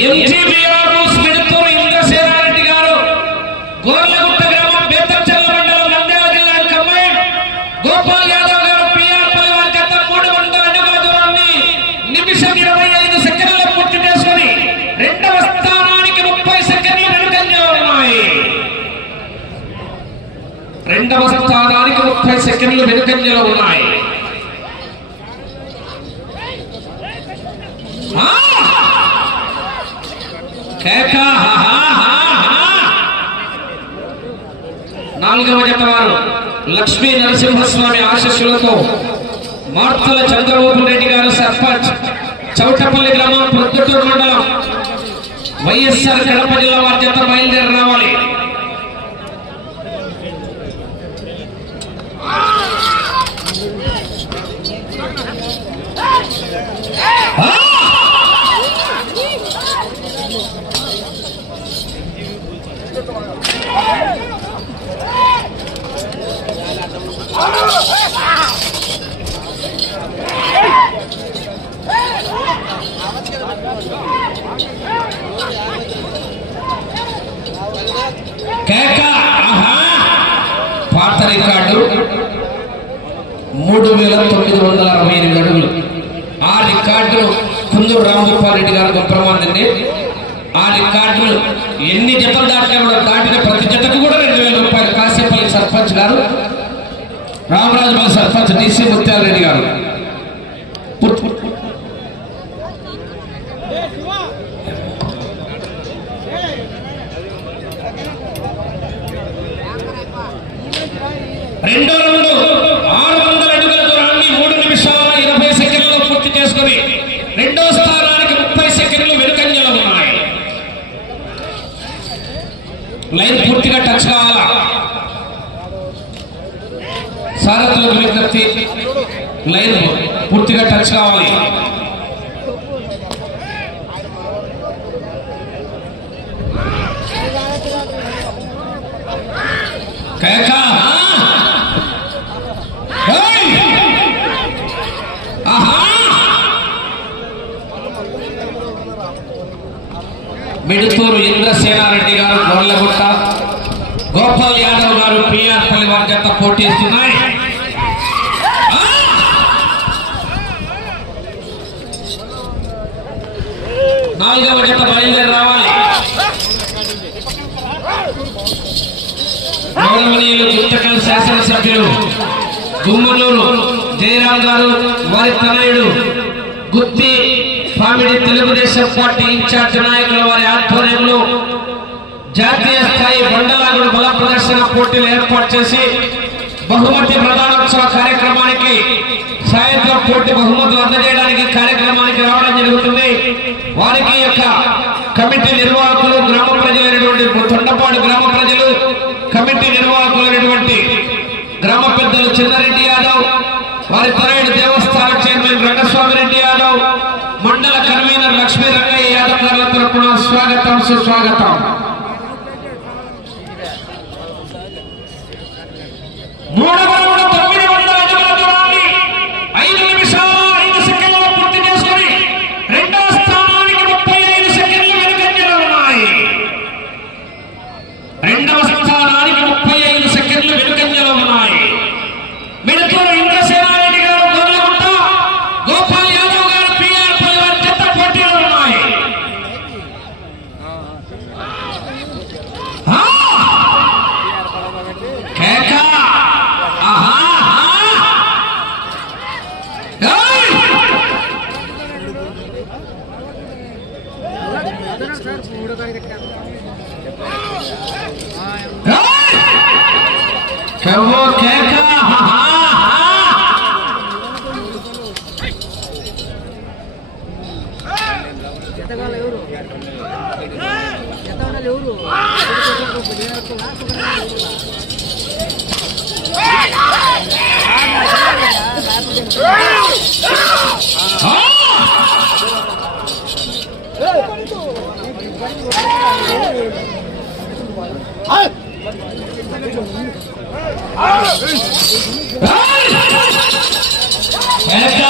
MgBr Midutur Indrasenareddy గారు గోర్లగుట్ట గ్రామం బేతంచెర్ల మండలం నంద్యాల జిల్లా కంబైన్ గోపాల్ యాదవ్ గారు పిఆర్ పలివార్ జత మూడు వందల అడుగుల దూరాన్ని నిమిషం ఇరవై ఐదు సెకండ్ల పూర్తి చేసుకుని రెండవ స్థానానికి ముప్పై సెకండ్లు వెనుకంజలో ఉన్నాయి. రెండవ స్థానానికి ముప్పై సెకండ్లు వెనుకంజలో ఉన్నాయి. నాలుగవ జత వారు లక్ష్మీ నరసింహస్వామి ఆశస్సులతో మార్తల చంద్రబాబు రెడ్డి గారు సర్పంచ్ చౌటపల్లి గ్రామం ప్రొద్దుటూరు మండలం వైఎస్ఆర్ కడప జిల్లా వారి జత బయలుదేరి రావాలి. కేక ఆహా. పాత రికార్డు మూడు వేల తొమ్మిది వందల అరవై ఎనిమిది అడుగులు ఆ రికార్డు కుందూరు రామగోపాల్ రెడ్డి గారు గొప్ప ప్రమాదండి ఆ రికార్డులు ఎన్ని జతలు దాటినా కూడా దాటిన ప్రతి జతకు కూడా రెండు వేల రూపాయలు కాసేపల్లి సర్పంచ్ గారు రామరాజుపల్లి సర్పంచ్ డిసి ముత్యాల రెడ్డి గారు. రెండో రౌండ్ ఆరు వందల అడుగుల దూరాన్ని మూడు నిమిషాల ఇరవై సెకండ్లలో పూర్తి చేసుకుని రెండో స్థానానికి ముప్పై సెకండ్లు వెనుకంజలో ఉన్నాయి లైన్ పూర్తిగా టచ్ కావాలా సారథులకు విజ్ఞప్తి లైన్ పూర్తిగా టచ్ కావాలి. కేక ఆహా! మిడుతూరు ఇంద్రసేనారెడ్డి గారు గొర్లగుట్ట గోపాల్ యాదవ్ గారు పిఆర్ పల్లి వారి పోటీ ఇస్తున్నాయి ఆ! నాలుగవ జత బయలుదేరి రావాలి. గౌరవనీయులు గుంతకల్ శాసనసభ్యులు గుమ్మనూరు జయరాం గారు వారి తనయుడు గుత్తి పామిడి తెలుగుదేశం పార్టీ ఇన్ఛార్జ్ నాయకుల వారి ఆధ్వర్యంలో జాతీయ స్థాయి బండలాగుడు బల ప్రదర్శన పోటీలు ఏర్పాటు చేసి బహుమతి ప్రధానోత్సవ కార్యక్రమానికి సాయంత్రం పూర్తి బహుమతులు అందజేయడానికి కార్యక్రమానికి రావడం జరుగుతుంది. వారికి యొక్క కమిటీ నిర్వాహకులు గ్రామ ప్రజలైనటువంటి తొండపాడు గ్రామ ప్రజలు కమిటీ నిర్వాహకులైనటువంటి గ్రామ పెద్దలు చిన్నారెడ్డి యాదవ్ వారి తనయుడు దేవస్థాన చైర్మన్ రంగస్వామి రెడ్డి యాదవ్ మండల కన్వీనర్ లక్ష్మీ రంగయ్య యాదవ్ గారి తరపున స్వాగతం సుస్వాగతం. మూడవ రౌండ్ తొమ్మిది వందల అడుగుల దూరాన్ని ఐదు నిమిషాల ఐదు సెకండ్లలో పూర్తి చేసుకుని రెండవ స్థానానికి ముప్పై ఐదు సెకండ్లు వెనుకంజలో ఉన్నాయి రెండవ స్థానానికి ముప్పై ఐదు సెకండ్లు వెనుకంజలో ఉన్నాయి మిడతూరు ఇంద్రసేనారెడ్డి గారు గొర్రెగుట్ట గోపాల్ యాదవ్ గారు పిఆర్ పల్లి జత పోటీలో ఉన్నాయి ఆ! కేక! ఆహా! ఆహా! ఏయ్! ఏయ్! కేవో కేక! ఆహా! ఆహా! జతగాళ్ళు ఎవరు జతగాళ్ళు ఎవరు కేక! ఆహా! ఆహా! ఏయ్!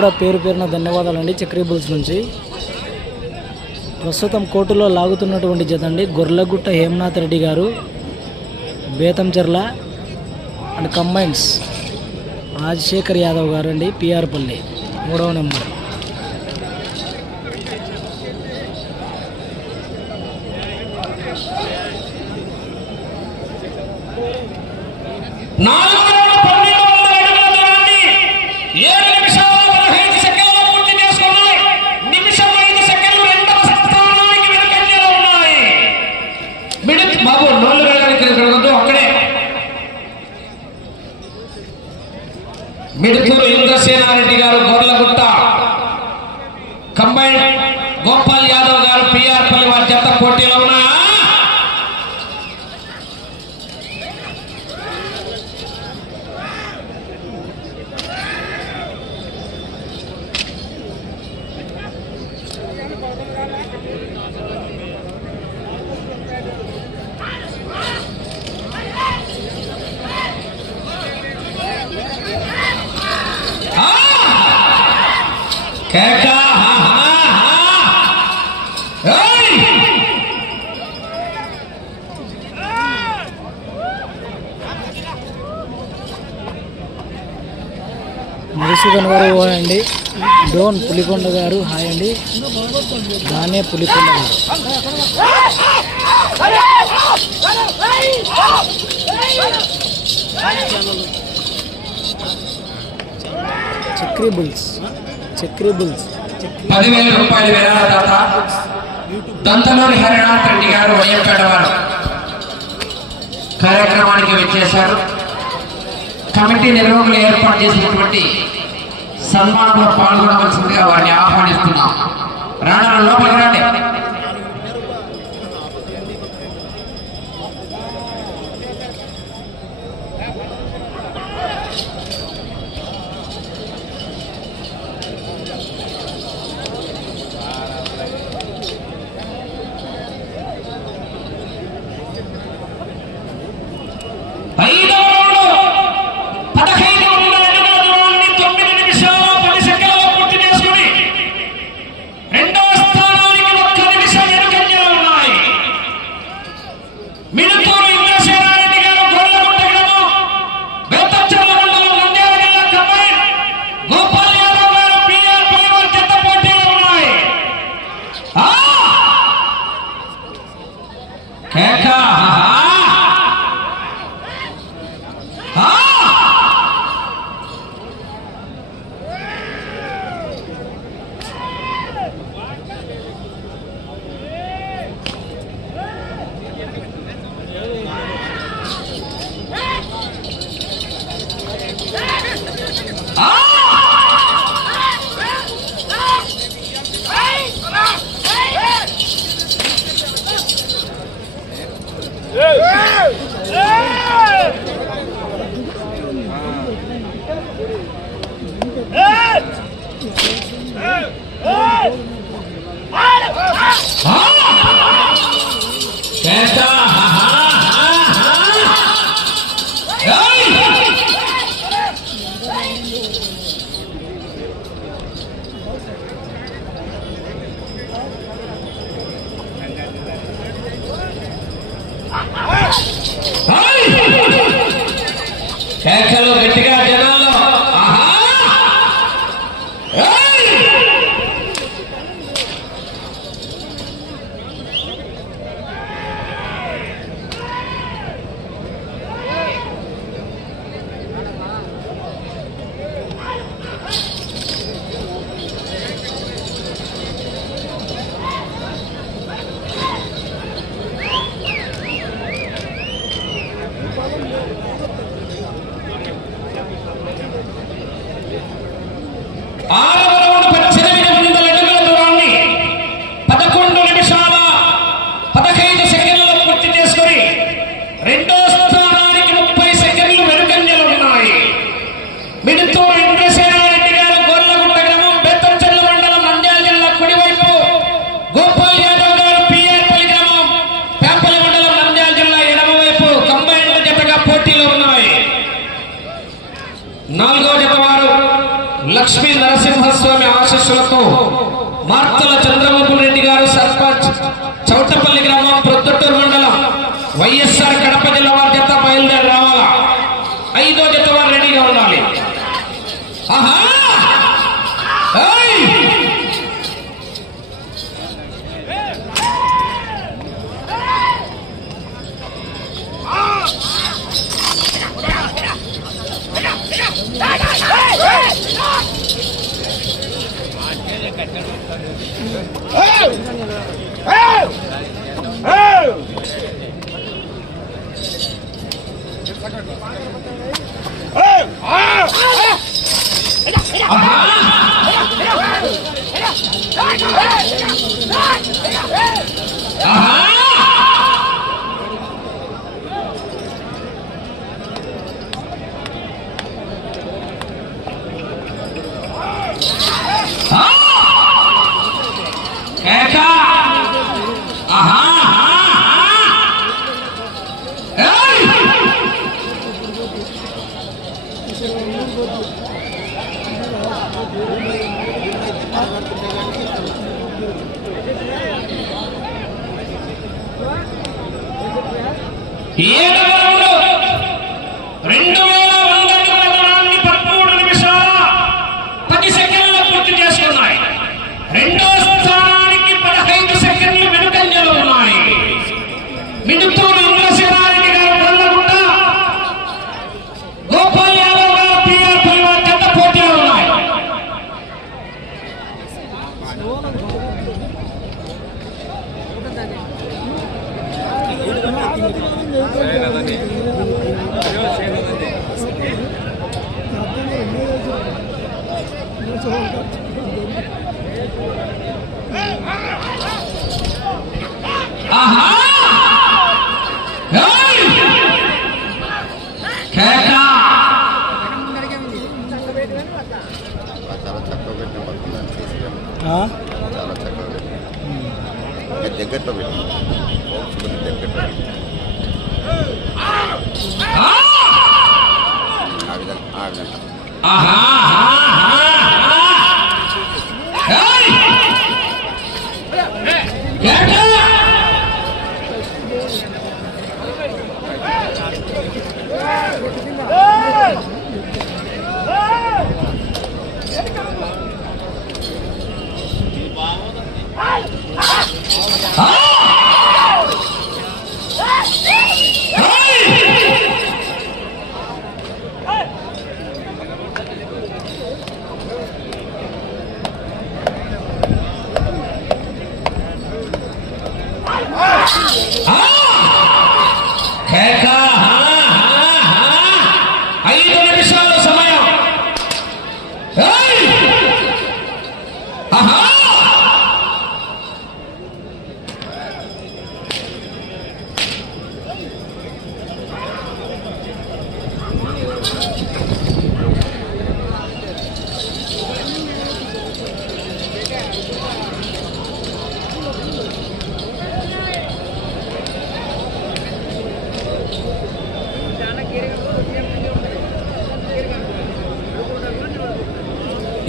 కూడా పేరు పేరున ధన్యవాదాలండి చక్రీబుల్స్ నుంచి. ప్రస్తుతం కోర్టులో లాగుతున్నటువంటి జత అండి గొర్లగుట్ట హేమనాథ్ రెడ్డి గారు బేతంచెర్ల అండ్ కంబైన్స్. రాజశేఖర్ యాదవ్ గారు అండి పిఆర్పల్లి మూడవ నెంబర్ నాలుగు వేల పన్నెండు వందల అడుగుల దూరాన్ని ఏడు నిమిషాల పదహైదు సెకండ్లు పూర్తి చేసుకున్నాయి నిమిషం ఐదు సెకండ్లు రెండవ స్థానానికి వెనుకంజలో ఉన్నాయి మిడిల్ బాబు నోళ్ళు వెళ్ళడానికి తిరగదు అక్కడే మిడుతూరు గారు గొర్లగుట్ట కంబైన్ గోపాల్ యాదవ్ గారు పిఆర్ పల్లి వారి జత. మధుసూదన్ గారు హాయ్ అండి డోన్ పులికొండ గారు హాయ్ అండి. దానే పులికొండ గారు. చక్రీ బుల్స్ చక్రీ బుల్స్ పదివేల రూపాయల విరాళదాత దంతలూరి హరినాథ్ రెడ్డి గారు వయ్యపేట వారు. కార్యక్రమానికి వచ్చేశారు. కమిటీ నిర్వాహకులు ఏర్పాటు చేసినటువంటి సన్మానంలో పాల్గొనవలసిందిగా వారిని ఆహ్వానిస్తున్నాం. రాణాల లోపలికి రండి. కేక Sesuatu రెండో చాలా చక్కగా దగ్గరలో పెట్టింది దగ్గరలో ఆ. విధంగా ఆ విధంగా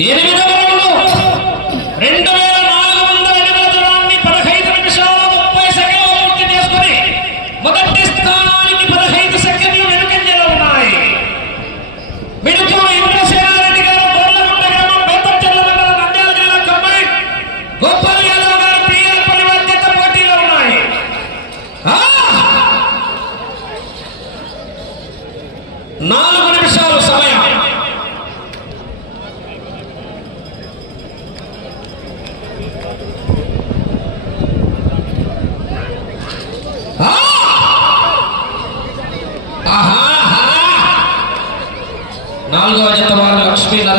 Even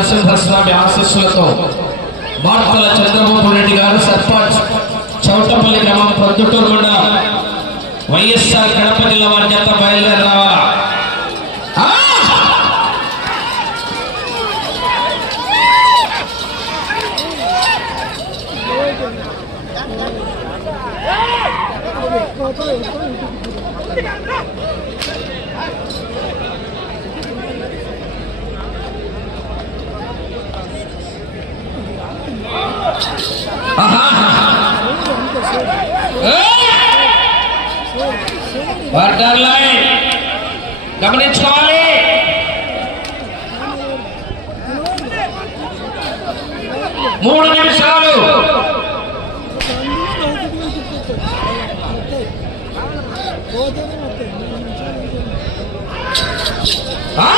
నరసింహస్వామి ఆశస్సులతో బాపల చంద్రబాబు రెడ్డి గారు సర్పంచ్ చౌటపల్లి గ్రామం ప్రొద్దుటూరు మండలం వైఎస్ఆర్ కడప జిల్లా బాధ్యత బయలుదేరారు ఆ!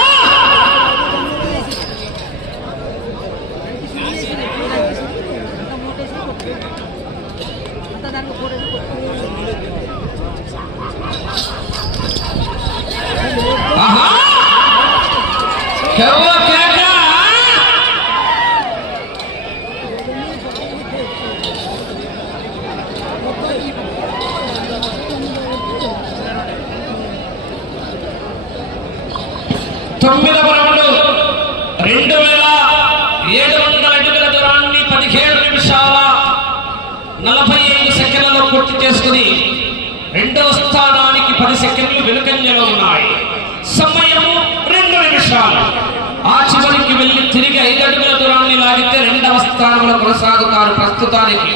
ఆహా! కేవ్వ కేక! తొమ్మిదవ రౌండ్ రెండు వేల ఏడు వందల అడుగుల దూరాన్ని పదిహేడు నిమిషాల నలభై ఐదు సెకండ్లలో పూర్తి చేసుకుని రెండవ స్థానానికి పది సెకండ్లు వెనుకంజలో ఉన్నాయి. సమయము రెండు నిమిషాలు. ఆ చివరికి వెళ్ళి తిరిగి ఐదు అడుగుల దూరాన్ని లాగితే రెండవ స్థానంలో కొనసాగుతారు ప్రస్తుతానికి.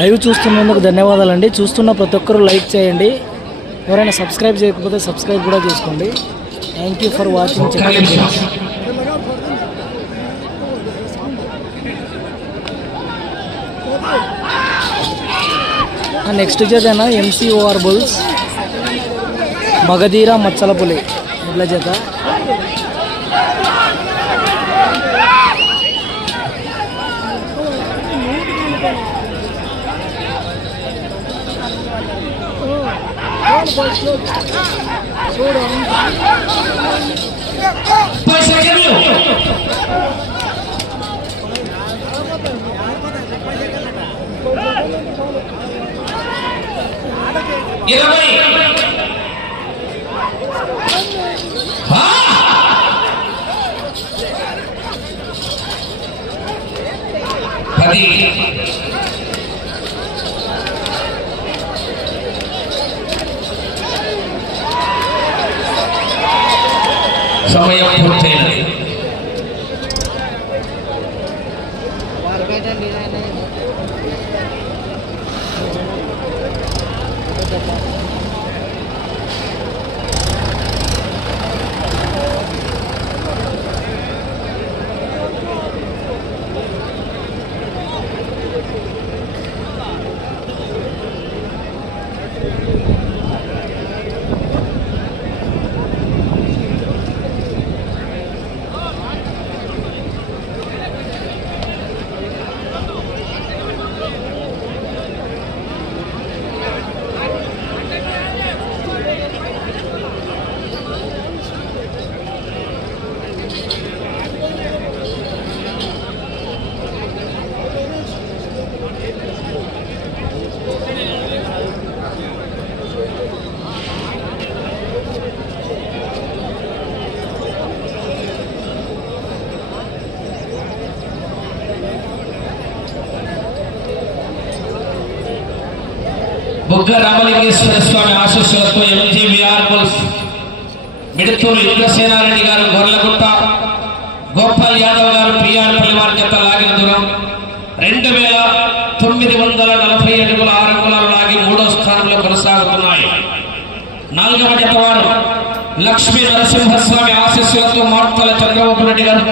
లైవ్ చూస్తున్నందుకు ధన్యవాదాలండి. చూస్తున్న ప్రతి ఒక్కరూ లైక్ చేయండి. ఎవరైనా సబ్స్క్రైబ్ చేయకపోతే సబ్స్క్రైబ్ కూడా చేసుకోండి. థ్యాంక్ యూ ఫర్ వాచింగ్ చెప్పండి నెక్స్ట్ జత ఎంసీఓఆర్ బుల్స్ మగధీర మచ్చలపులి ఇట్ల జత? ముప్పై సెకండ్లు ఇరవై ఆ! పది সবাই పూర్తయినది రామలింగేశ్వర స్వామి ఆశస్సులతో ఎంజీవీఆర్ బుల్స్ మిడుతూరు ఇంద్రసేనారెడ్డి గారు గొర్లగుట్ట గోపాల్ యాదవ్ గారు పిఆర్ పల్లివారి జత లాగిన దూరం. రెండు వేల తొమ్మిది వందల నలభై అడుగుల ఆరు అంగుళాలు లాగి మూడో స్థానంలో కొనసాగుతున్నాయి. నాలుగవ జత వారు లక్ష్మీ నరసింహస్వామి ఆశస్సులతో మార్తల చంద్రబాబు రెడ్డి గారు